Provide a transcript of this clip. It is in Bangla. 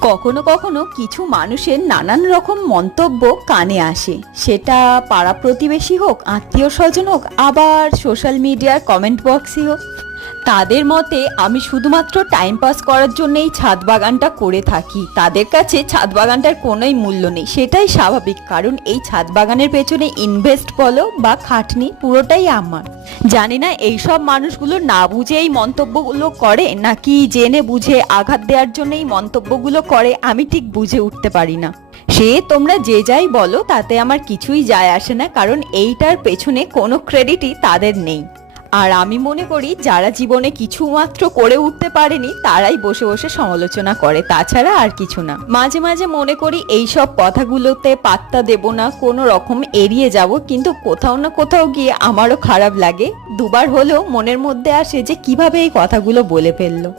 কখনো কখনো কিছু মানুষের নানান রকম মন্তব্য কানে আসে। সেটা পাড়া প্রতিবেশী হোক, আত্মীয় স্বজন হোক, আবার সোশ্যাল মিডিয়ার কমেন্ট বক্সই হোক। তাদের মতে, আমি শুধুমাত্র টাইম পাস করার জন্য এই ছাদ বাগানটা করে থাকি। তাদের কাছে ছাদ বাগানটার কোনোই মূল্য নেই। সেটাই স্বাভাবিক, কারণ এই ছাদ বাগানের পেছনে ইনভেস্ট বলো বা খাটনি পুরোটাই আমার। জানি না এইসব মানুষগুলো না বুঝে এই মন্তব্যগুলো করে, নাকি জেনে বুঝে আঘাত দেওয়ার জন্য এই মন্তব্যগুলো করে, আমি ঠিক বুঝে উঠতে পারি না। সে তোমরা যে যাই বলো, তাতে আমার কিছুই যায় আসে না, কারণ এইটার পেছনে কোনো ক্রেডিটই তাদের নেই। আর আমি মনে করি, যারা জীবনে কিছু মাত্র করে উঠতে পারেনি, তারাই বসে বসে সমালোচনা করে। তাছাড়া আর কিছু না। মাঝে মাঝে মনে করি এই সব কথাগুলোতে পাত্তা দেব না, কোনো রকম এড়িয়ে যাব, কিন্তু কোথাও না কোথাও গিয়ে আমারও খারাপ লাগে। দুবার হলেও মনের মধ্যে আসে যে, কীভাবে এই কথাগুলো বলে ফেলল।